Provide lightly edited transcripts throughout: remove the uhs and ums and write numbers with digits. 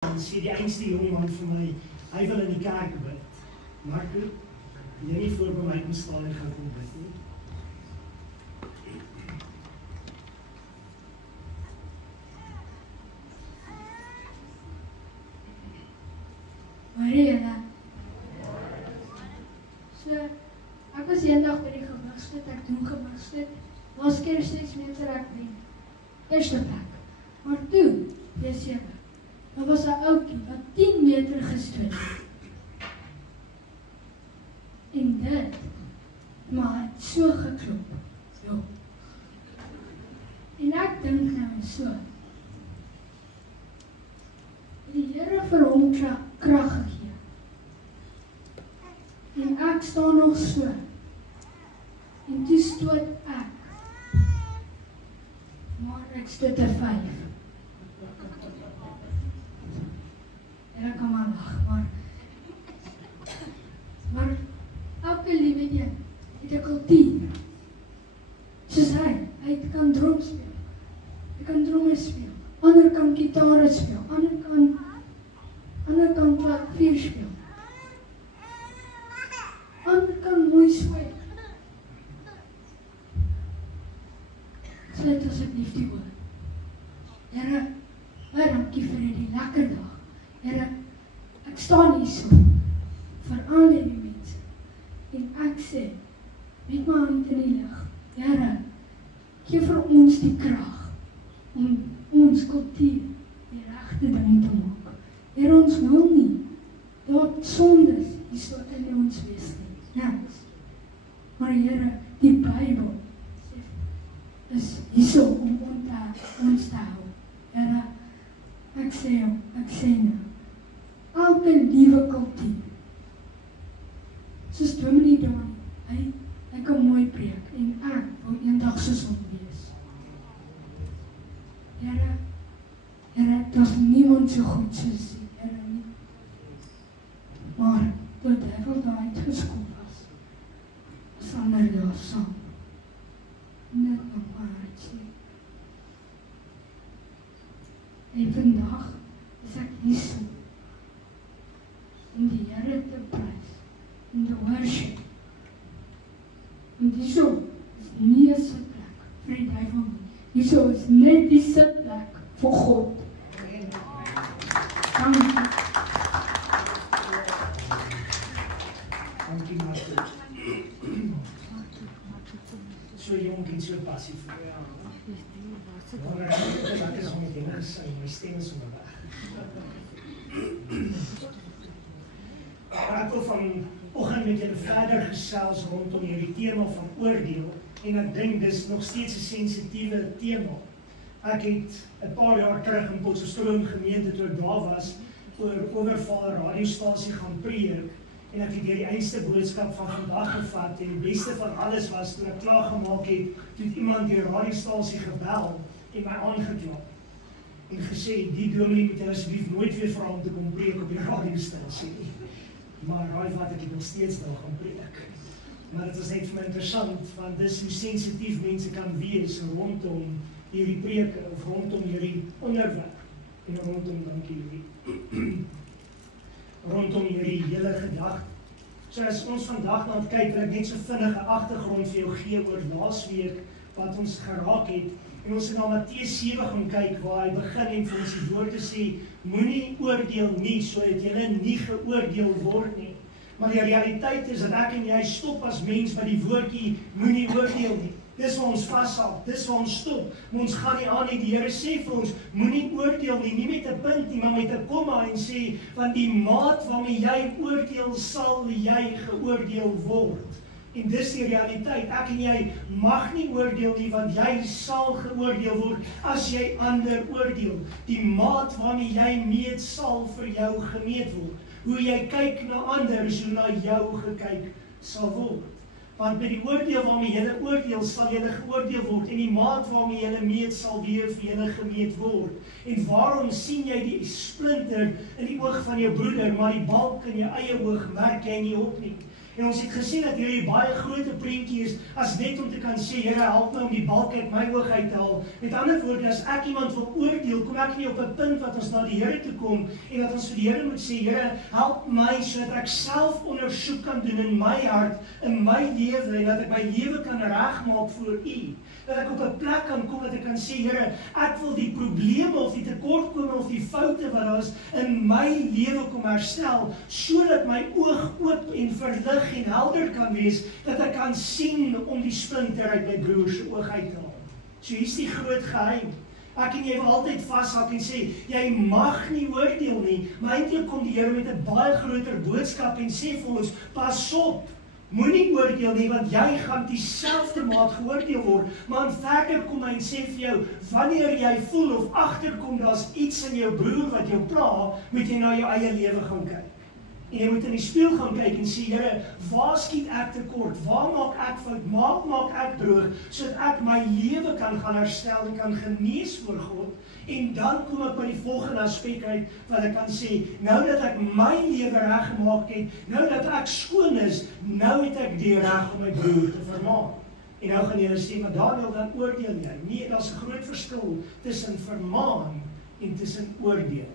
Dan sê die einste jongman vir my, hy wil in die kerk bid. Marco, jy nie voor by my kom staan en gaan kom bid nie. Mariana. So, ek was eendag by die gewigstoot, ek doen gewigstoot. Laas keer 6 meter ek wen. Eerste plek. Maar toe, B7, daar was 'n ouetjie wat 10 meter gestoot het. En dit, maar hy het so geklop. Jo. En ek dink nou so. Die Here vir hom krag gegee. En ek staan nog so. En toe stoot ek. Maar ek stoot 'n 5. En ek kan maar lag, maar elke liewe een het 'n kultuur. Soos hy kan drum speel. Hy kan drome speel. Ander kan gitaar speel. Ander kan klavier speel. Ander kan mooi swem. Sluit asseblief die oë. Here, baie dankie vir hierdie lekker dag. Here, ek staan hier so vir al die mense. En ek sê, met my hand in die lug, Here, gee vir ons die krag om ons kultuur die regte ding te maak. Here, ons wil nie dat sondes hier so in ons wees nie. Niks. Maar Here, die Bybel is hier so om ons te hou. Here, ek sê nou, elke liewe kultuur, soos Dominee Dani, hy kan mooi preek, en ek wil eendag soos hom wees. Here, daar's niemand so goed soos die Here nie. Maar, toe die duivel daar uitgeskop was ander jaar saam. Net nog maar sê. En vandag is ek hier so, om die Here te prys, om te worship. En hierso is nie 'n sitplek vir die duivel nie. Hierso is net die sitplek vir God. Dankie. Dankie, Marco. So jong en so passief. Maar ek is om die dinge gesê, my stem is onderweg. Ek wil vanoggend met julle verder gesels rondom hierdie tema van oordeel, en ek dink dis nog steeds 'n sensitiewe tema. Ek het 'n paar jaar terug in Potchefstroom gemeente toe ek daar was, oor Overval radiostasie gaan preek, en ek het die einste boodskap van vandag gevat, en die beste van alles was, toe ek klaargemaak het, toe het iemand die radiostasie gebel, en my aangeklap, en gesê, die dominee moet jy asseblief nooit weer vra om te kom preek op die radiostasie nie. Maar raai wat, ek het nog steeds daar gaan preek. Maar dit is net vir my interessant, want dis hoe sensitief mense kan wees rondom hierdie preke, of rondom hierdie onderwerp, en rondom, dankie jullie, rondom hierdie hele gedagte. So as ons vandag na het kyk, wil ek net so vinnige agtergrond vir jou gee oor laasweek wat ons geraak het, en ons het na Matteus 7 gaan kyk, waar hy begin en vir ons die woord te sê, moenie oordeel nie, sodat julle nie geoordeel word nie. Maar die realiteit is dat ek en jy stop as mens by die woordjie, moenie oordeel nie. Dis waar ons vashou, dis waar ons stop, maar ons gaan nie aan nie. Die Here sê vir ons, moenie oordeel nie, nie met 'n punt nie, maar met 'n komma, en sê, want die maat waarmee jy oordeel, sal jy geoordeel word. En dis die realiteit, ek en jy mag nie oordeel nie, want jy sal geoordeel word as jy ander oordeel. Die maat waarmee jy meet sal vir jou gemeet word. Hoe jy kyk na ander, is hoe na jou gekyk sal word. Want met die oordeel waarmee jy oordeel, sal jy geoordeel word, en die maat waarmee jy meet, sal weer vir jy gemeet word. En waarom sien jy die splinter in die oog van jou broeder, maar die balk in jou eie oog merk jy nie op nie? En ons het gesien dat hierdie baie groter prentjie is, as net om te kan sê, Here, help my om die balk uit my oog uit te haal. Met ander woorde, as ek iemand wil oordeel, kom ek nie op 'n punt wat ons na die Here toe kom, en dat ons vir die Here moet sê, Here, help my, sodat ek self ondersoek kan doen in my hart, in my lewe, en dat ek my lewe kan regmaak voor U. Dat ek op 'n plek kan kom, dat ek kan sê, Here, ek wil die probleme, of die tekortkome, of die foute wat daar is, in my lewe kom herstel, sodat my oog oop en verlig en helder kan wees, dat ek kan sien om die splinter uit my broer se oog uit te haal. So hier's die groot geheim. Ek en jy wil altyd vashak en sê, jy mag nie oordeel nie, maar eintlik kom die Here met 'n baie groter boodskap en sê vir ons, pas op, moenie oordeel nie, want jy gaan dieselfde maat geoordeel word. Maar verder kom hy en sê vir jou, wanneer jy voel of agterkom daar's iets in jou broer wat jou pla, moet jy na jou eie lewe gaan kyk. En jy moet in die spieël gaan kyk en sê, Here, waar skiet ek tekort? Waar maak ek fout? Maak ek droog, sodat ek my lewe kan gaan herstel en kan genees voor God. En dan kom ek by die volgende aspek uit, wat ek kan sê, nou dat ek my lewe reggemaak het, nou dat ek skoon is, nou het ek die reg om my broer te vermaan. En nou gaan jy sê, maar Daniel, dan oordeel jy. Nee, daar's 'n groot verskil tussen vermaan en tussen oordeel.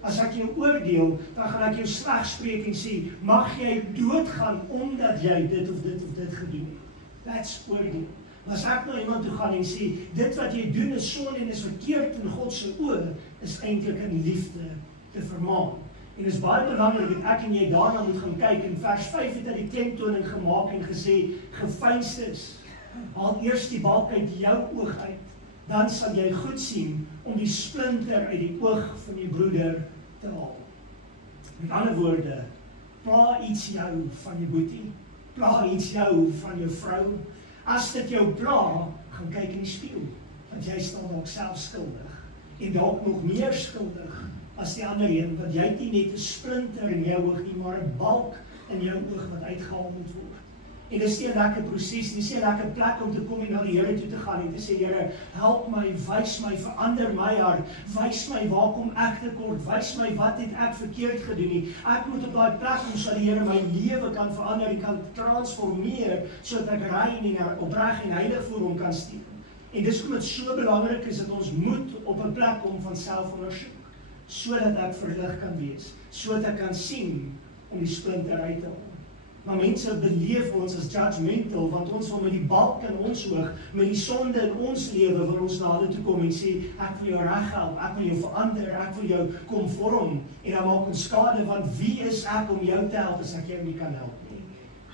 As ek jou oordeel, dan gaan ek jou sleg spreek en sê, mag jy doodgaan omdat jy dit of dit of dit gedoen het. That's oordeel. Maar as ek na iemand toe gaan en sê, dit wat jy doen is sonde en is verkeerd in God se oë, is eintlik in liefde te vermaan. En dit is baie belangrik dat ek en jy daarna moet gaan kyk. In vers 5 het hy die klemtoning gemaak en gesê, geveinstes, haal eers die balk uit jou oog uit, dan sal jy goed sien om die splinter uit die oog van die broeder te haal. Met ander woorde, pla iets jou van jou boetie, pla iets jou van jou vrou. As dit jou pla, gaan kyk in die spieël, want jy staan dalk self skuldig, en dalk nog meer skuldig as die ander een, want jy het nie net 'n splinter in jou oog nie, maar 'n balk in jou oog wat uitgehaal moet word. En dis nie 'n lekker proses, dis nie 'n lekker plek om te kom en na die Here toe te gaan en te sê, Here, help my, wys my, verander my hart, wys my waar kom ek tekort, wys my wat het ek verkeerd gedoen nie. Ek moet op daai plek kom sodat die Here my lewe kan verander en kan transformeer, sodat ek rein en opreg en heilig voor hom kan staan. En dis hoekom dit so belangrik is dat ons moet op 'n plek kom van selfondersoek, sodat ek verlig kan wees, sodat ek kan sien om die splinter uit te haal. Maar mense beleef ons as judgmental, want ons wil met die balk in ons oog, met die sonde in ons lewe, wil ons na hulle toe kom en sê, ek wil jou reghelp, ek wil jou verander, ek wil jou kom vorm, en dan maak ons skade, want wie is ek om jou te help, as ek jou nie kan help nie.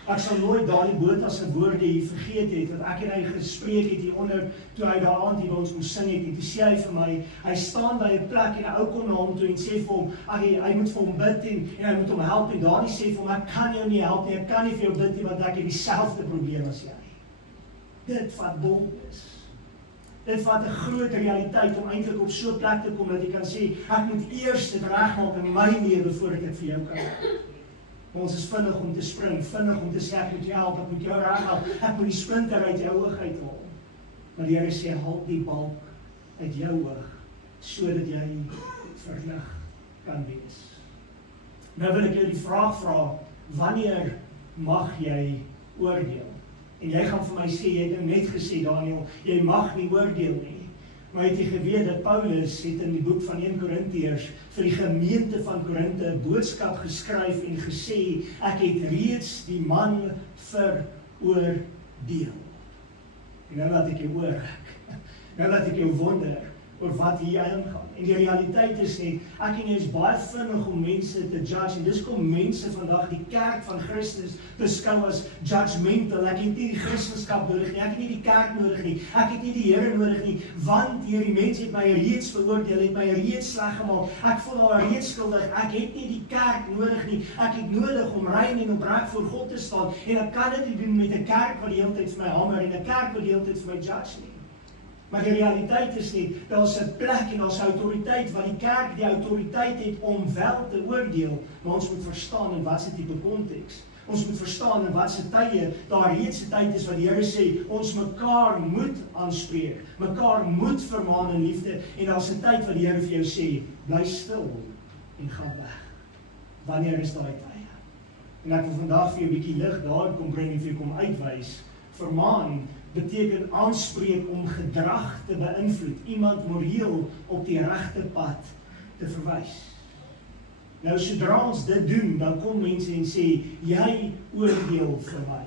Ek sal nooit daardie Botha se woorde hier vergeet het, wat ek en hy gespreek het hieronder, toe hy daar aand hier by ons moes sing het, en toe sê hy vir my, hy staan by 'n plek, en 'n ou kom na hom toe en sê vir hom, hy moet vir hom bid, en hy moet hom help, en daardie sê vir hom, ek kan jou nie help nie, ek kan nie vir jou bid nie, want ek het dieselfde probleem as jy. Dit vat boldness. Dit vat 'n groot realiteit om eintlik op so 'n plek te kom, dat jy kan sê, ek moet eers dit regmaak in my lewe, voordat ek vir jou kan help. Ons is vinnig om te spring, vinnig om te sê, ek moet jou help, ek moet jou reghelp, ek moet die splinter uit jou oog uithaal. Maar die Here sê, haal die balk uit jou oog, sodat jy verlig kan wees. Nou wil ek jou die vraag vra, wanneer mag jy oordeel? En jy gaan vir my sê, jy het net gesê, Daniel, jy mag nie oordeel nie. Maar het jy geweet dat Paulus het in die boek van 1 Korintiërs vir die gemeente van Korinthe 'n boodskap geskryf en gesê, ek het reeds die man veroordeel. En nou laat ek jou hoor, nou laat ek jou wonder oor wat hier aangaan. En die realiteit is net, ek en jy is baie vinnig om mense te judge, en dis kom mense vandag die kerk van Christus beskou as judgmental. Ek het nie die Christendom nodig nie, ek het nie die kerk nodig nie, ek het nie die Here nodig nie, want hierdie mense het my reeds veroordeel, het my reeds sleg gemaak, ek voel al reeds skuldig, ek het nie die kerk nodig nie, ek het nodig om rein en opreg voor God te staan, en ek kan dit nie doen met 'n kerk wat die hele tyd vir my hamer, en 'n kerk wat die hele tyd vir my judge nie. Maar die realiteit is net, daar's 'n plek en daar's 'n autoriteit, wat die kerk die autoriteit het om wel te oordeel, maar ons moet verstaan in wat se tipe konteks. Ons moet verstaan in wat se tye, daar reeds 'n tyd is wat die Here sê, ons mekaar moet aanspreek, mekaar moet vermaan in liefde, en daar's 'n tyd wat die Here vir jou sê, bly stil en gaan weg. Wanneer is daai tye? En ek wil vandag vir jou 'n bietjie lig daar kom bring en vir jou kom uitwys. Vermaan beteken aanspreek om gedrag te beïnvloed, iemand moreel op die regte pad te verwys. Nou, sodra ons dit doen, dan kom mense en sê, jy oordeel vir my.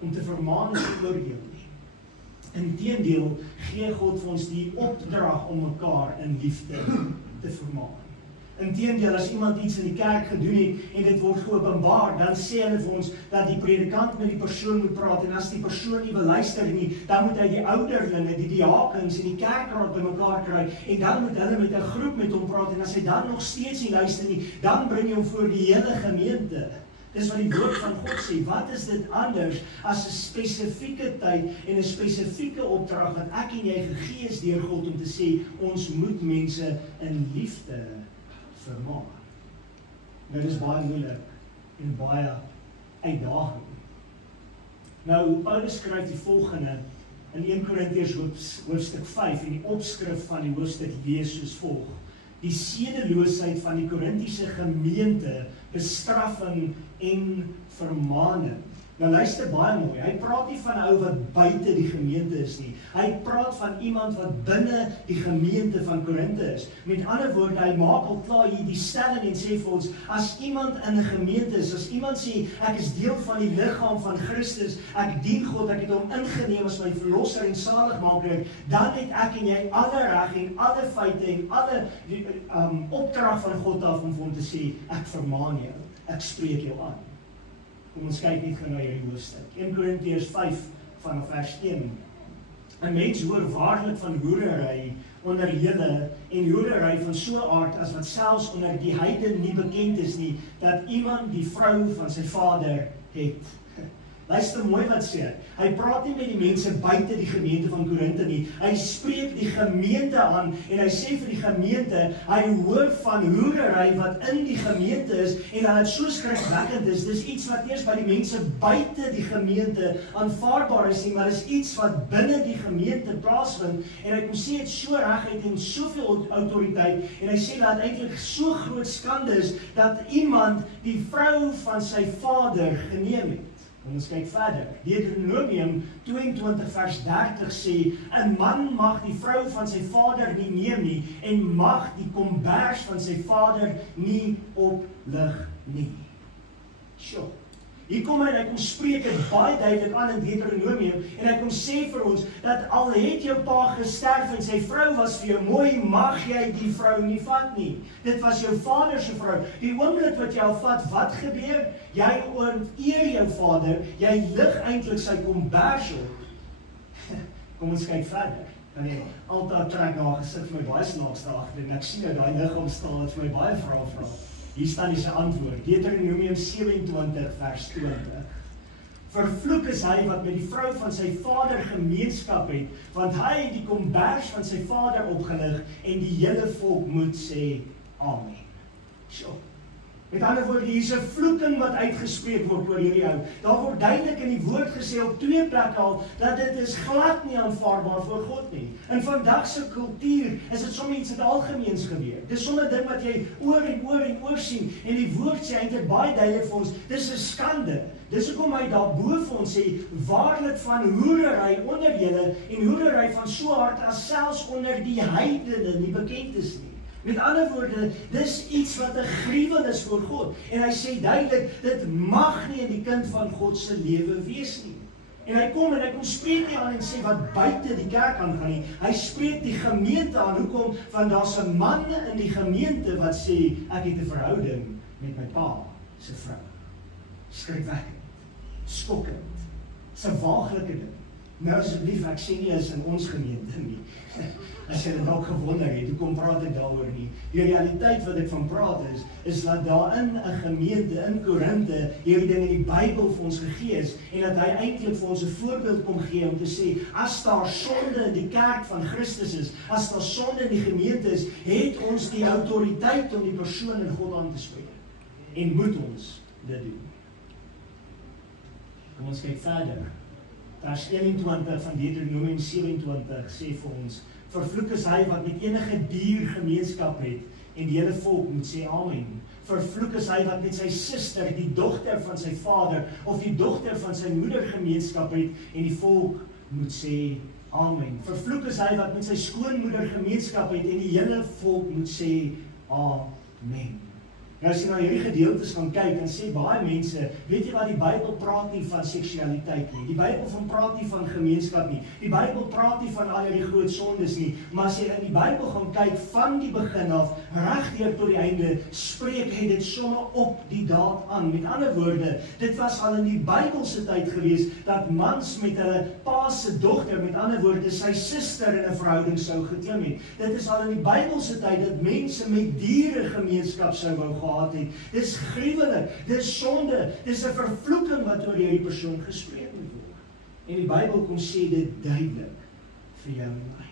Om te vermaan is nie oordeel nie. Inteendeel, gee God vir ons die opdrag om mekaar in liefde te vermaan. Inteendeel, as iemand iets in die kerk gedoen het en dit word geopenbaar, dan sê hulle vir ons dat die predikant met die persoon moet praat, en as die persoon nie wil luister nie, dan moet hy die ouderlinge, die diakens en die kerkraad bymekaar kry, en dan moet hulle met 'n groep met hom praat, en as hy dan nog steeds nie luister nie, dan bring hy hom voor die hele gemeente. Dis wat die woord van God sê. Wat is dit anders as 'n spesifieke tyd en 'n spesifieke opdrag wat ek en jy gegee is deur God om te sê, ons moet mense in liefde vermaan. Nou, dit is baie moeilik en baie uitdagend. Nou, Paulus skryf die volgende in 1 Korintiërs hoofstuk 5 en die opskrif van die hoofstuk lees soos volg. Die sedeloosheid van die Korintiese gemeente, bestraffing en vermaaning. Nou luister baie mooi, hy praat nie van 'n ou wat buite die gemeente is nie. Hy praat van iemand wat binne die gemeente van Korinthe is. Met ander woorde, hy maak al klaar hier die stelling en sê vir ons, as iemand in 'n gemeente is, as iemand sê, ek is deel van die liggaam van Christus, ek dien God, ek het hom ingeneem as my verlosser en saligmaker, dan het ek en jy alle reg en alle feite en alle opdrag van God af om vir hom te sê, ek vermaan jou, ek spreek jou aan. Kom ons kyk net gou na hierdie hoofstuk. 1 Korintiërs 5 vanaf vers 1. 'n Mens hoor waarlik van hoerery onder julle en hoerery van so 'n aard as wat selfs onder die heidene nie bekend is nie, dat iemand die vrou van sy vader het. Luister mooi wat sê hy. Hy praat nie met die mense buite die gemeente van Korinthe nie. Hy spreek die gemeente aan en hy sê vir die gemeente, hy hoor van hoerery wat in die gemeente is en dat dit so skrikwekkend is. Dis iets wat eers by die mense buite die gemeente aanvaarbaar is nie, maar dis iets wat binne die gemeente plaasvind. En hy kom sê dit so reguit en soveel autoriteit en hy sê dat eintlik so groot skande is dat iemand die vrou van sy vader geneem het. En ons kyk verder. Deuteronomium 22 vers 30 sê, 'n man mag die vrou van sy vader nie neem nie en mag die kombers van sy vader nie oplig nie. Sjoe. Hier kom hy en hy kom spreek dit baie duidelik aan in Deuteronomium en hy kom sê vir ons dat al het jou pa gesterf en sy vrou was vir jou mooi, mag jy die vrou nie vat nie. Dit was jou vader se vrou. Die oomblik wat jy al vat, wat gebeur? Jy onteer jou vader, jy lig eintlik sy kombers op. Kom ons kyk verder. Dan die altaar trek na gesit vir my baie snaaks daar agter en ek sien nou daai liggaam staan wat vir my baie vrae vra. Hier staan die sy antwoord, Deuteronomium 27 vers 20. Vervloek is hy wat met die vrou van sy vader gemeenskap het, want hy het die kombers van sy vader opgelig en die hele volk moet sê amen. Sjoe. Met ander woorde, hier is 'n vloeking wat uitgespreek word oor hierdie ou. Daar word duidelik in die woord gesê op 2 plekke al dat dit is glad nie aanvaarbaar voor God nie. In vandag se kultuur is dit sommer iets wat algemeens gebeur. Dis sommer 'n ding wat jy oor en oor sien en die woord sê eintlik baie duidelik vir ons, dis 'n skande. Dis hoekom hy daarbo vir ons sê, waarlik van hoerery onder julle en hoerery van so 'n aard as selfs onder die heidene nie bekend is nie. Met ander woorde, dis iets wat 'n gruwel is voor God. En hy sê duidelik, dit mag nie in die kind van God se lewe wees nie. En hy kom spreek nie aan en sê wat buite die kerk aangaan nie. Hy spreek die gemeente aan. Hoekom? Want daar's 'n man in die gemeente wat sê, ek het 'n verhouding met my pa se vrou. Skrikwekkend, skokkend, 'n waaglike ding. Nou asseblief, ek sê nie is in ons gemeente nie. As jy dit dalk gewonder het, hoekom praat ek daaroor nie? Die realiteit wat ek van praat is dat daar in 'n gemeente in Korinthe hierdie ding in die Bybel vir ons gegee is en dat hy eintlik vir ons 'n voorbeeld kom gee om te sê, as daar sonde in die kerk van Christus is, as daar sonde in die gemeente is, het ons die autoriteit om die persoon in God aan te spreek. En moet ons dit doen. Kom ons kyk verder. Vers 21 van Deuteronomium 27 sê vir ons, vervloek is hy wat met enige dier gemeenskap het, en die hele volk moet sê amen. vervloek is hy wat met sy suster, die dogter van sy vader, of die dogter van sy moeder gemeenskap het, en die volk moet sê, amen. Vervloek is hy wat met sy skoonmoeder gemeenskap het, en die hele volk moet sê, amen. Nou as jy na hierdie gedeeltes gaan kyk, dan sê baie mense, weet jy wat, die Bybel praat nie van seksualiteit nie, die Bybel praat nie van gemeenskap nie, die Bybel praat nie van al die groot sondes nie, maar as jy in die Bybel gaan kyk, van die begin af, regdeur tot die einde, spreek hy dit sommer op die daad aan. Met ander woorde, dit was al in die Bybelse tyd gewees, dat mans met hulle pa se dogter, met ander woorde, sy suster in 'n verhouding sou geklim het. Dit is al in die Bybelse tyd, dat mense met diere gemeenskap sou wou gehad het. Dis gruwelik, dis sonde, dis 'n vervloeking wat oor hierdie persoon gespreek moet word. En die Bybel kom sê dit duidelik vir jou en my.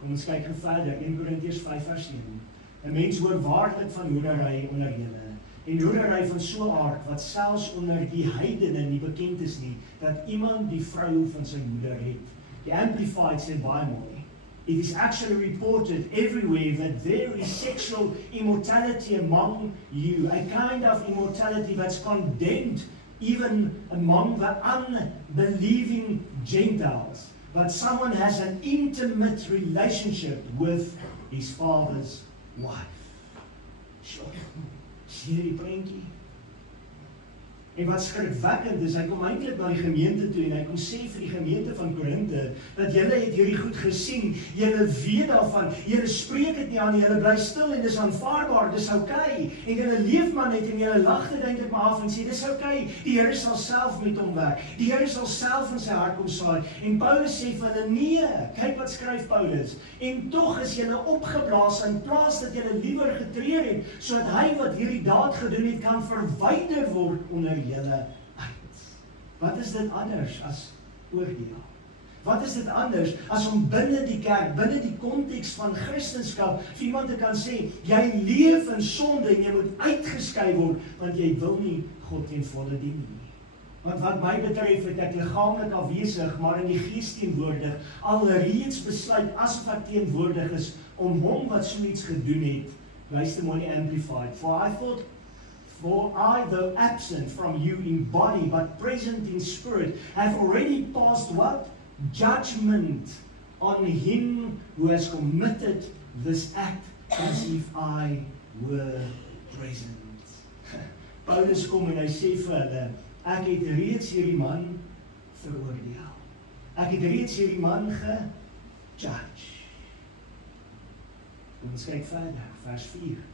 Kom ons kyk verder, 1 Korintiërs 5 vers 1. 'n Mens hoor waarlik van hoerery onder julle, en hoerery van so 'n aard, wat selfs onder die heidene nie bekend is nie, dat iemand die vrou van sy moeder het. Die Amplified sê baie mooi. It is actually reported everywhere that there is sexual immortality among you, a kind of immortality that's condemned even among the unbelieving Gentiles. But someone has an intimate relationship with his father's wife. Sure. Sien jy die prentjie? En wat skrikwekkend is, hy kom eintlik na die gemeente toe en hy kom sê vir die gemeente van Korinthe, dat julle het hierdie goed gesien, julle weet daarvan, julle spreek dit nie aan, julle bly stil en dis aanvaarbaar, dis okay, en julle leef maar net en julle lag dit eintlik maar af en sê, dis okay, die Here sal self met hom werk, die Here sal self in sy hart kom saai, en Paulus sê vir hulle, nee, kyk wat skryf Paulus, en tog is julle opgeblaas in plaas dat julle liewer getreur het, sodat hy wat hierdie daad gedoen het, kan verwyder word onder julle uit. Wat is dit anders as oordeel? Wat is dit anders as om binne die kerk, binne die konteks van Christendom, vir iemand te kan sê, jy leef in sonde en jy moet uitgeskei word, want jy wil nie God ten volle dien nie. Want wat my betref het ek liggaamlik afwesig, maar in die gees teenwoordig, alreeds besluit asof ek teenwoordig is, om hom wat so iets gedoen het, luister mooi die Amplified, For I, though absent from you in body, but present in spirit, have already passed what? Judgment on him who has committed this act, as if I were present. Paulus kom en hy sê vir hulle, ek het reeds hierdie man veroordeel. Ek het reeds hierdie man gejudge. Ons kyk verder, vers 4.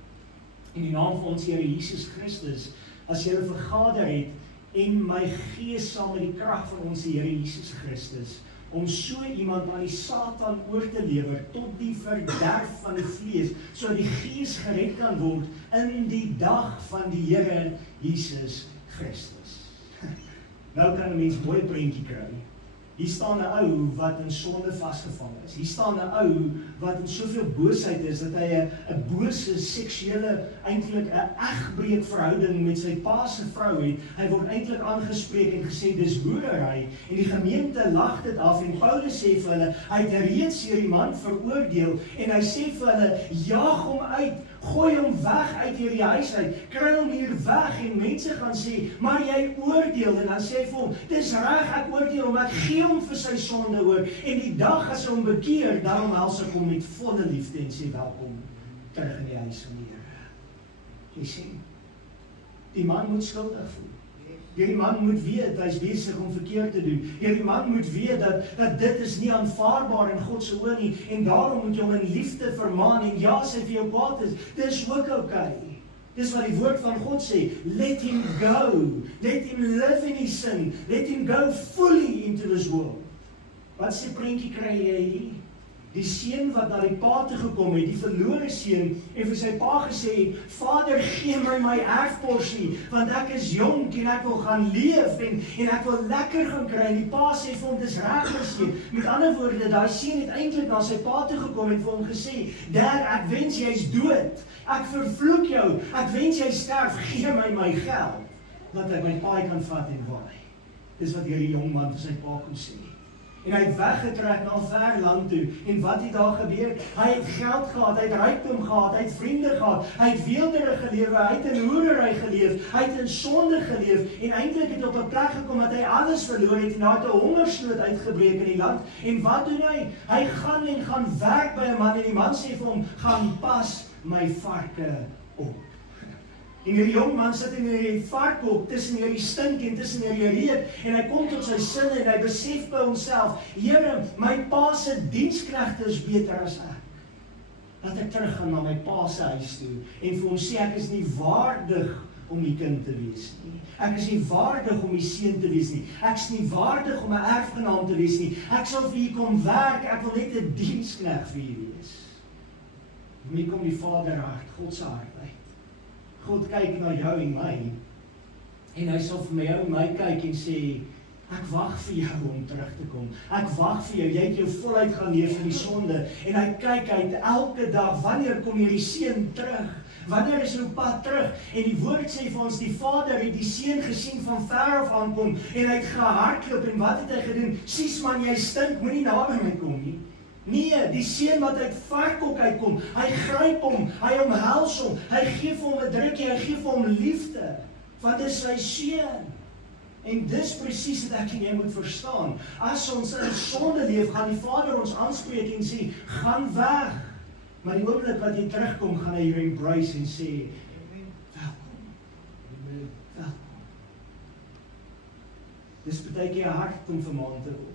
In die naam van ons Here Jesus Christus, as julle vergader het, en my gees saam met die krag van ons Here Jesus Christus, om so iemand aan die Satan oor te lewer, tot die verderf van die vlees, sodat die gees gered kan word, in die dag van die Here Jesus Christus. Nou kan 'n mens mooi prentjie kry. Hier staan 'n ou wat in sonde vasgevang is. Hier staan 'n ou wat in soveel boosheid is, dat hy 'n bose seksuele, eintlik 'n egbreek verhouding met sy pa se vrou het. Hy word eintlik aangespreek en gesê, dis hoerery. En die gemeente lag dit af, en Paulus sê vir hulle, hy het reeds hierdie man veroordeel, en hy sê vir hulle, jaag hom uit, gooi hom weg uit hierdie huis uit, kry hom hier weg, en mense gaan sê, maar jy oordeel, en dan sê hy vir hom, dis reg, ek oordeel hom, ek gee hom vir sy sonde oor, en die dag as hy hom bekeer, dan omhels ek hom met volle liefde en sê welkom terug in die huis van die Here. Jy sien, die man moet skuldig voel. Hierdie man moet weet, hy is besig om verkeerd te doen. Hierdie man moet weet dat dit is nie aanvaarbaar in God se oë nie, en daarom moet jy hom in liefde vermaan, en ja, as hy vir jou kwaad is, dis ook okay. Dis wat die woord van God sê, let him go, let him live in his sin, let him go fully into this world. Wat sê prentjie kry jy hier? Die seun wat na die pa toe gekom het, die verlore seun, en vir sy pa gesê het, Vader, gee my erfporsie, want ek is jonk en ek wil gaan leef en ek wil lekker gaan kry. En die pa sê vir hom, dis reg my seun. Met ander woorde, daai seun het eintlik na sy pa toe gekom en vir hom gesê, Dad, ek wens jy's dood. Ek vervloek jou. Ek wens jy sterf. Gee my geld, dat ek my paai kan vat en waai. Dis wat hierdie jong man vir sy pa kom sê. En hy het weggetrek na 'n ver land toe. En wat het daar gebeur? Hy het geld gehad, hy het rykdom gehad, hy het vriende gehad, hy het weelderig geleef, hy het in hoerery geleef, hy het in sonde geleef en eintlik het op 'n plek gekom dat hy alles verloor het en daar het 'n hongersnood uitgebreek in die land. En wat doen hy? Hy gaan werk by 'n man en die man sê vir hom, gaan pas my varke op. En hierdie jong man sit in die varkhok tussen hierdie stink en tussen hierdie reuk en hy kom tot sy sinne en hy besef by homself, Here, my pa se diensknegte is beter as ek. Laat ek teruggaan na my pa se huis toe en vir hom sê ek is nie waardig om die kind te wees nie. Ek is nie waardig om die seun te wees nie. Ek is nie waardig om 'n erfgenaam te wees nie. Ek sal vir u kom werk, ek wil net 'n diensknegt vir u wees. Hier kom die Vader hart, God se hart uit. God kyk na jou en my en hy sal vir jou en my kyk en sê, ek wag vir jou om terug te kom. Ek wag vir jou, jy het jou voluit gaan leef in die sonde en hy kyk uit elke dag, wanneer kom hierdie seun terug? Wanneer is hy op pad terug? En die woord sê vir ons, die Vader het die seun gesien van ver af aankom en hy het gehardloop en wat het hy gedoen? Sies man, jy stink, moenie naby my kom nie. Nee, die seun wat uit varkhok uitkom, hy gryp hom, hy omhels hom, hy gee vir hom 'n drukkie, hy gee vir hom liefde, want dit is sy seun. En dis presies wat ek en jy moet verstaan. As ons in sonde leef, gaan die Vader ons aanspreek en sê, gaan weg. Maar die oomblik wat jy terugkom, gaan hy jou embrace en sê, welkom. Welkom. Dis baie keer hard om vermaan te word.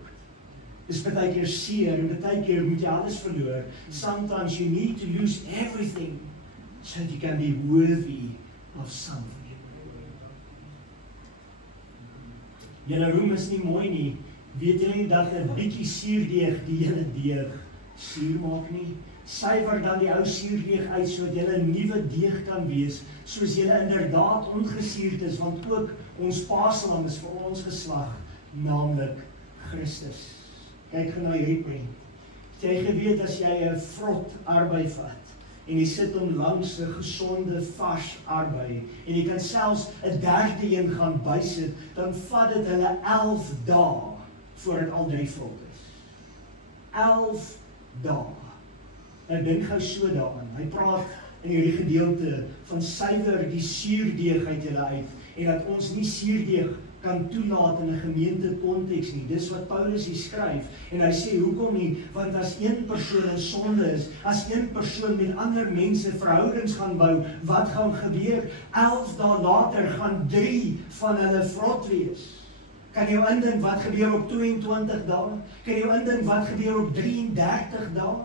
Dis baie keer seer en baie keer moet jy alles verloor. Sometimes you need to lose everything so that you can be worthy of something. Julle roem is nie mooi nie. Weet julle nie dat 'n bietjie suurdeeg die hele deeg suur maak nie? Suiwer dan die ou suurdeeg uit sodat julle 'n nuwe deeg kan wees, soos julle inderdaad ongesuurd is, want ook ons Paaslam is vir ons geslag, naamlik Christus. Kyk gou na hierdie prent. Het jy geweet as jy 'n vrot arbei vat en jy sit hom langs 'n gesonde vars arbei en jy kan selfs 'n derde een gaan bysit, dan vat dit hulle 11 dae voordat al drie vrot is. 11 dae. Nou dink gou so daaraan. Hy praat in hierdie gedeelte van suiwer die suurdeeg uit julle uit en dat ons nie suurdeeg kan toelaat in 'n gemeente konteks nie. Dis wat Paulus hier skryf. En hy sê, hoekom nie? Want as een persoon in sonde is, as een persoon met ander mense verhoudings gaan bou, wat gaan gebeur? 11 dae later gaan 3 van hulle vrot wees. Kan jy jou indink wat gebeur op 22 dae? Kan jy jou indink wat gebeur op 33 dae?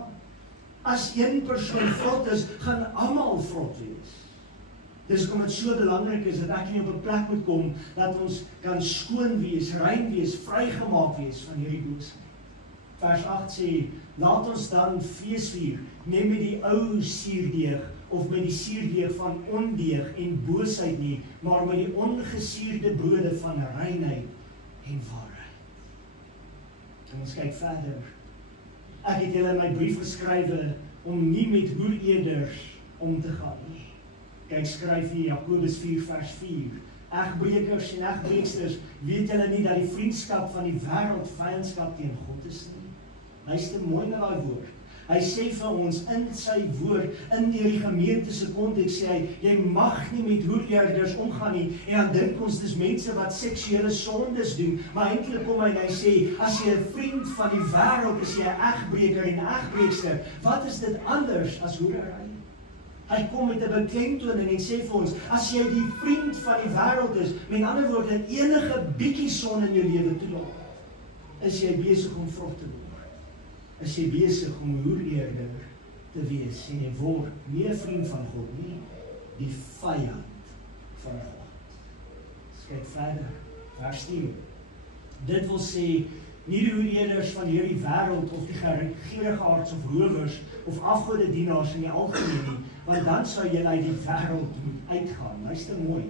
As een persoon vrot is, gaan almal vrot wees. Dis hoekom dit so belangrik is dat ek nie op 'n plek moet kom dat ons kan skoon wees, rein wees, vrygemaak wees van hierdie boosheid. Vers 8 sê, laat ons dan feesvier, nie met die ou suurdeeg of met die suurdeeg van ondeeg en boosheid nie, maar met die ongesuurde brode van reinheid en waarheid. En ons kyk verder. Ek het julle in my brief geskrywe om nie met hoereerders om te gaan nie. Kyk, skryf hier Jakobus 4 vers 4. Egbreekers en egbreeksters, weet julle nie dat die vriendskap van die wêreld vyandskap teen God is nie? Luister mooi na daai woord. Hy sê vir ons in sy woord, in hierdie gemeente se konteks sê hy, jy mag nie met hoereerders omgaan nie, en dan dink ons dis mense wat seksuele sondes doen, maar eintlik kom hy en hy sê, as jy 'n vriend van die wêreld is, jy 'n egbreeker en 'n egbreekster, wat is dit anders as hoerery? Hy kom met 'n beklemtoning en sê vir ons, as jy die vriend van die wêreld is, met ander woorde, enige bietjie son in jou lewe toelaat, is jy besig om vrot te word. Is jy besig om 'n hoereerder te wees en jy word nie 'n vriend van God nie, die vyand van God. Kyk verder, vers 10. Dit wil sê, nie die hoereerders van hierdie wêreld of die geregigeards of rowers of afgodedienaars in die algemeen nie, want dan sou jy uit die wêreld moet uitgaan. Luister mooi.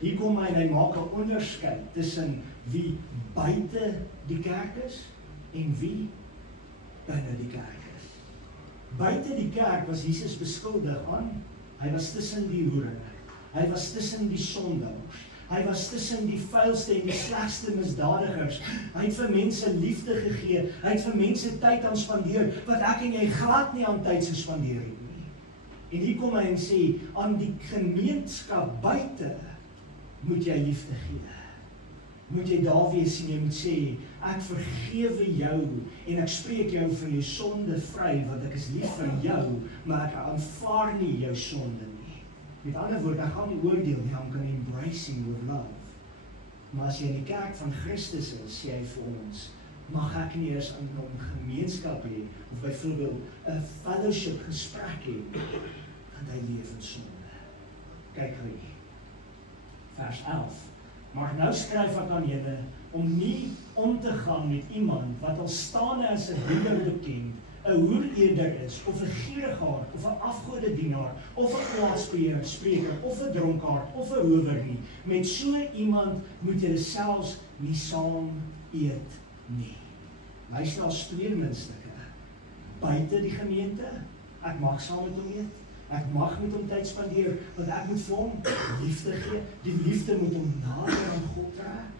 Hier kom hy en hy maak 'n onderskeid tussen wie buite die kerk is en wie binne die kerk is. Buite die kerk was Jesus beskuldig aan, hy was tussen die hoere, hy was tussen die sondaars, Hy was tussen die vuilste en die slegste misdadigers. Hy het vir mense liefde gegee. Hy het vir mense tyd aan spandeer, wat ek en jy glad nie aan tyd sou spandeer het nie. En hier kom hy en sê, aan die gemeenskap buite moet jy liefde gee. Moet jy daar wees en jy moet sê, ek vergewe jou en ek spreek jou van jou sonde vry, want ek is lief vir jou, maar ek aanvaar nie jou sonde nie. Met ander woorde, ek gaan nie oordeel nie, I'm going to embracing with love. Maar as jy in die kerk van Christus is, sê hy vir ons, mag ek nie eers aan hom gemeenskap hê, of byvoorbeeld 'n fellowship gesprek hê, want hy leef in sonde. Kyk hoe hier. Vers 11. Maar nou skryf ek aan julle om nie om te gaan met iemand wat al staande as 'n diender bekend, 'n hoereerder is, of 'n gierigaard, of 'n afgodedienaar, of 'n kwaadspreker, of 'n dronkaard, of 'n rower nie. Met so iemand moet julle selfs nie saam eet nie. Luister, daar's twee munstukke. Buite die gemeente, ek mag saam met hom eet. Ek mag met hom tyd spandeer, want ek moet vir hom liefde gee. Die liefde moet hom nader aan God trek.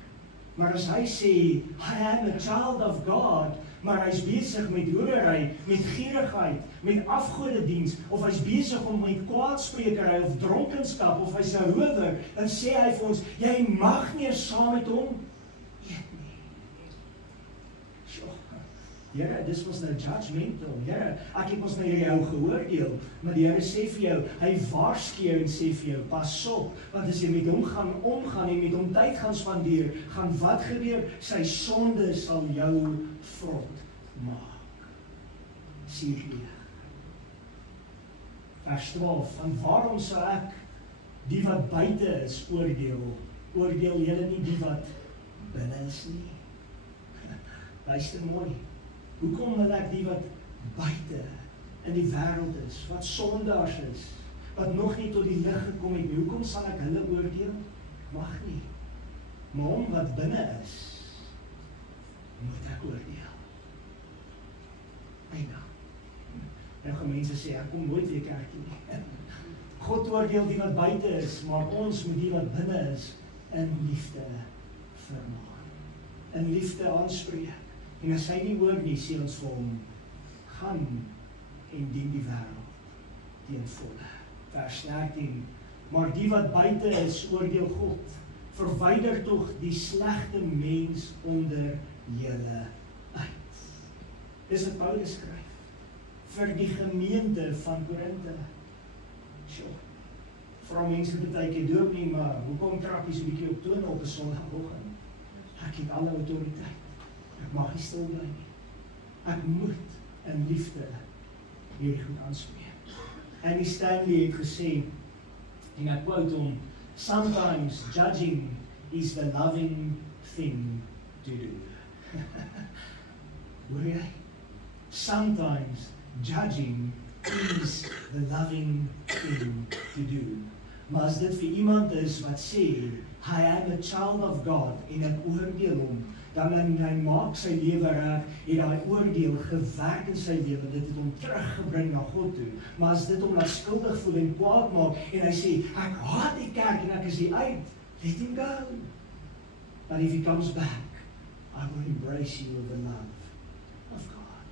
Maar as hy sê, I am a child of God, maar hy's besig met hoerery, met gierigheid, met afgodediens, of hy's besig om met kwaadsprekery of dronkenskap, of hy's 'n rower, dan sê hy vir ons, jy mag nie saam met hom eet nie. Here, dis was nou judgmental. Here, ek het ons nou jou geoordeel, maar die Here sê vir jou, hy waarsku jou en sê vir jou, pas op, want as jy met hom gaan omgaan en met hom tyd gaan spandeer, gaan wat gebeur? Sy sonde sal jou vrot maak. Suurleeg. Vers 12, en waarom sou ek die wat buite is oordeel? Oordeel julle nie die wat binne is nie? Luister mooi. Hoekom wil ek die wat buite in die wêreld is, wat sondaars is, wat nog nie tot die lig gekom het nie, hoekom sal ek hulle oordeel? Mag nie. Maar hom wat binne is, moet ek oordeel. Eina. Nou gaan mense sê, ek kom nooit weer kerk nie. God oordeel die wat buite is, maar ons moet die wat binne is, in liefde vermaan. In liefde aanspreek. En as hy nie hoor nie, sê ons vir hom, gaan en dien die wêreld teen volle. Vers 13, maar die wat buite is, oordeel God, verwyder tog die slegte mens onder julle uit. Dis wat Paulus skryf, vir die gemeente van Korinthe. Sjoe, vra mense baie keer doop nie, maar hoekom trap jy so 'n bietjie op toon op 'n Sondagoggend? Ek het alle autoriteit. Ek mag nie stil bly nie. Ek moet in liefde hierdie goed aanspreek. Andy Stanley het gesê, en ek quote hom, sometimes judging is the loving thing to do. Hoor jy? Sometimes judging is the loving thing to do. Maar as dit vir iemand is wat sê, I am a child of God, en ek oordeel hom, dan hy maak sy lewe reg, het daai oordeel gewerk in sy lewe, dit het hom teruggebring na God toe. Maar as dit hom laat skuldig voel en kwaad maak, en hy sê, ek haat die kerk en ek is hier uit, let him go. But if he comes back, I will embrace you with the love of God.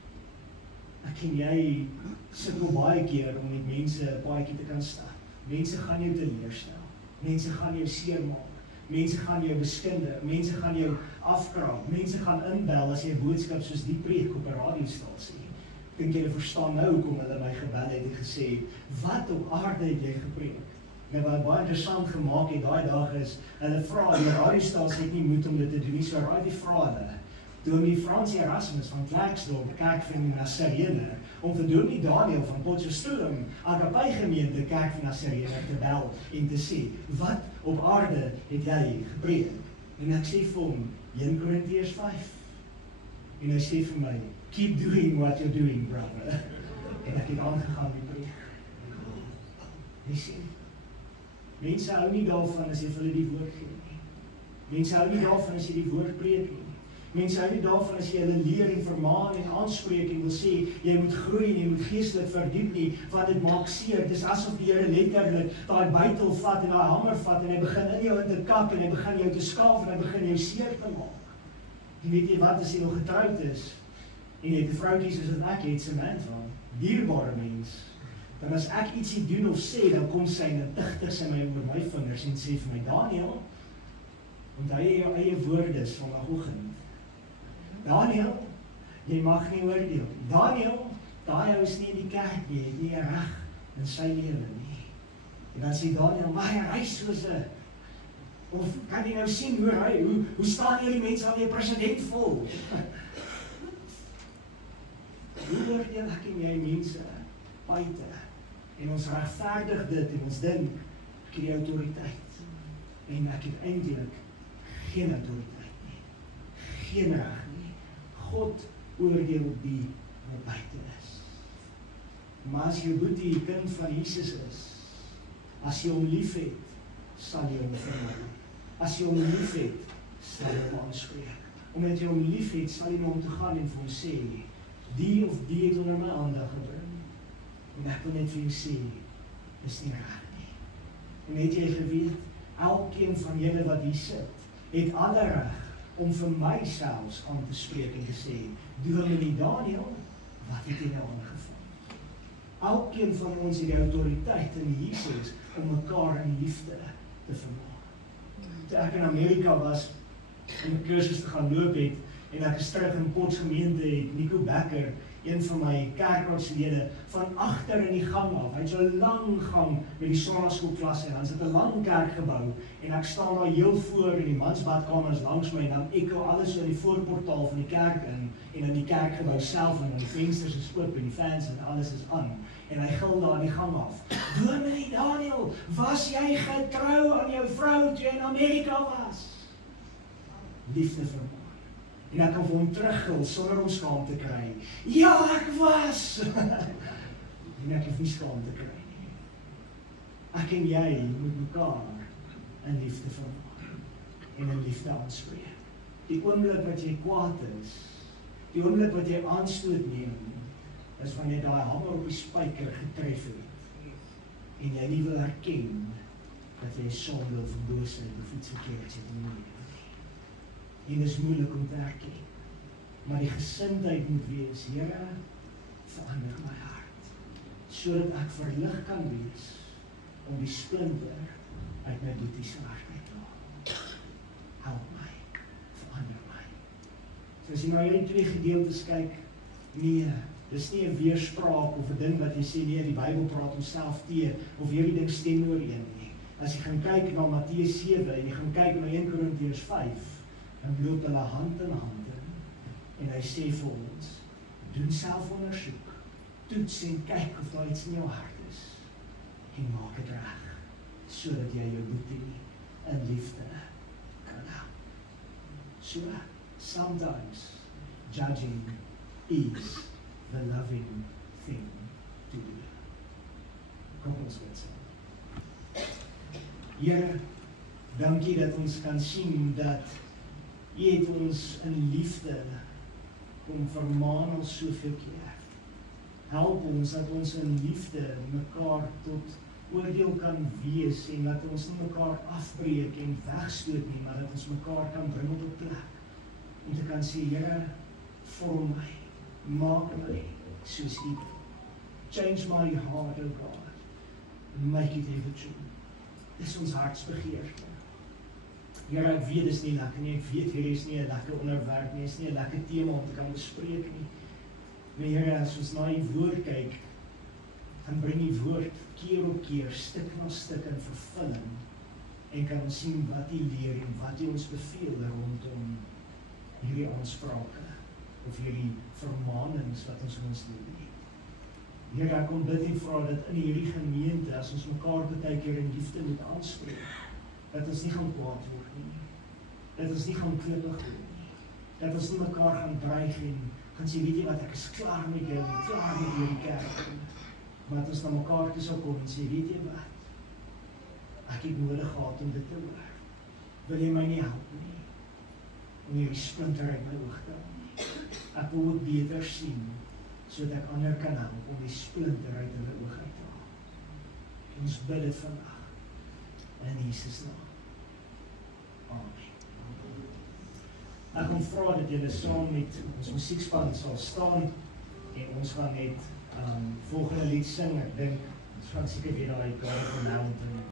Ek en jy sukkel baie keer om met mense 'n paadjie te kan stap. Mense gaan jou teleurstel, mense gaan jou seermaak, mense gaan jou beskinder, mense gaan jou afkraak, mense gaan inbel as jy 'n boodskap soos die preek op 'n radiostasie. Dink jy verstaan nou hoekom hulle my gebel het en gesê, wat op aarde het jy gepreek? Nou wat baie interessant gemaak het daai dag is, hulle vra, die radiostasie het nie moed om dit te doen nie, so raai die vra hulle. Dominee Frans Erasmus van Klerksdorp, kerk van die Nasarene, om vir Dominee Daniel van Potchefstroom, Agapai gemeente kerk van Nasarene te bel en te sê, wat op aarde het jy gepreek? En ek sê vir hom, 1 Korintiërs 5. En hy sê vir my, keep doing what you're doing, brother. En ek het aangegaan met preek. Jy sien, mense hou nie daarvan as jy vir hulle die woord gee nie. Mense hou nie daarvan as jy die woord preek nie. Mense hou nie daarvan as jy hulle leer en vermaan en aanspreek en wil sê, jy moet groei en jy moet geestelik verdiep nie, want dit maak seer. Dis asof die Here letterlik daai bytel vat en daai hamer vat en hy begin in jou in te kap en hy begin jou te skaaf en hy begin jou seer te maak. En weet jy wat, as jy nog getroud is, en jy het 'n vroutjie soos wat ek het, se man van, dierbare mens, dan as ek ietsie doen of sê, dan kom sy en tigtig sy my oor my vingers en sê vir my, Daniel, onthou jy jou eie woorde sonoggend. Daniel, jy mag nie oordeel. Daniel, daai ou is nie in die kerk nie, het nie reg in sy lewe nie. En dan sê Daniel, maar hy ry soos 'n, of kan jy nou sien hoe staan hierdie mense al die president vol? Hoe oordeel ek en jy mense buite? En ons regverdig dit en ons dink ek het die autoriteit. En ek het eintlik geen autoriteit nie. Geen reg nie. God oordeel die wat buite is. Maar as jou boetie kind van Jesus is, as jy hom liefhet, sal jy hom vermaak. As jy hom liefhet, sal jy hom aanspreek. Omdat jy hom liefhet, sal jy na hom toe gaan en vir hom sê, die of die het onder my aandag gebring. En ek wil net vir jou sê, dis nie reg nie. En het jy geweet, elkeen van julle wat hier sit, het alle reg om vir my selfs aan te spreek en te sê, Dominee Daniel, wat het jy nou aangevang? Elkeen van ons het die autoriteit in Jesus om mekaar in liefde te vermaak. Toe ek in Amerika was, om 'n kursus te gaan loop het, en ek is terug in Potts gemeente het Nico Becker, een van my kerkraadslede, van agter in die gang af. Hy het so 'n lang gang met die sonnaskoolklasse en dan sit 'n lang kerkgebou en ek staan daar heel voor in die mansbadkamer is langs my en dan ekko alles so in die voorportaal van die kerk in in die kerkgebou self en die vensters is oop en die fans en alles is aan. En hy gil daar in die gang af. Dominee Daniel, was jy getrou aan jou vrou toe jy in Amerika was? Liefde vir my. En ek kan vir hom teruggil sonder om skaam te kry. Ja, ek was! En ek hoef nie skaam te kry nie. Ek en jy moet mekaar in liefde vermaak en in liefde aanspreek. Die oomblik wat jy kwaad is, die oomblik wat jy aanstoot neem, is wanneer daai hamer op die spyker getref het en jy nie wil erken dat jy sonde of boosheid of iets verkeerds het in jou lewe. En dit is moeilik om te erken. Maar die gesindheid moet wees, Here, verander my hart, sodat ek verlig kan wees om die splinter uit my boetie se hart uit te haal. Help my, verander my. So as jy na hierdie twee gedeeltes kyk, nee, dis nie 'n weerspraak of 'n ding wat jy sê, nee, die Bybel praat homself teë, of hierdie ding stem ooreen nie. As jy gaan kyk na Matteus 7 en jy gaan kyk na 1 Korintiërs 5, dan loop hulle hand in hand en hy sê vir ons, doen selfondersoek, toets en kyk of daar iets in jou hart is en maak dit reg, sodat jy jou boetie in liefde kan help. So, sometimes judging is the loving thing to do. Kom ons bid saam. Here, dankie dat ons kan sien dat U het ons in liefde kom vermaan ons soveel keer. Help ons dat ons in liefde mekaar tot oordeel kan wees en dat ons nie mekaar afbreek en wegstoot nie, maar dat ons mekaar kan bring op 'n plek. Om te kan sê, Here, vorm my, maak my soos U wil. Change my heart, O God, and make it ever true. Dis ons hartsbegeerte. Here, ek weet dis nie lekker nie, ek weet hier is nie 'n lekker onderwerp nie, is nie 'n lekker tema om te kan bespreek nie. Maar Here, as ons na U woord kyk, dan bring U woord keer op keer, stuk na stuk in vervulling, en kan ons sien wat U leer en wat U ons beveel rondom hierdie aansprake, of hierdie vermaanings wat ons doen. Here, ek kom bid en vra dat in hierdie gemeente, as ons mekaar baie keer in liefde moet aanspreek, dat ons nie gaan kwaad word nie, dat ons nie gaan klippig word nie, dat ons nie mekaar gaan dreig en gaan sê, weet jy wat, ek is klaar met jou, klaar met hierdie kerk, maar dat ons na mekaar toe sal kom en sê, weet jy wat, ek het nodig gehad om dit te hoor, wil jy my nie help nie, om hierdie splinter uit my oog te haal. Ek wil ook beter sien, sodat ek ander kan help om die splinter uit hulle oog uit te haal. Ons bid dit vandag, in Jesus naam. Amen. Ek gaan vra dat julle saam met ons musiekspan sal staan, en ons gaan net volgende lied sing. Ek dink, ons gaan seker weer daai God van Mountain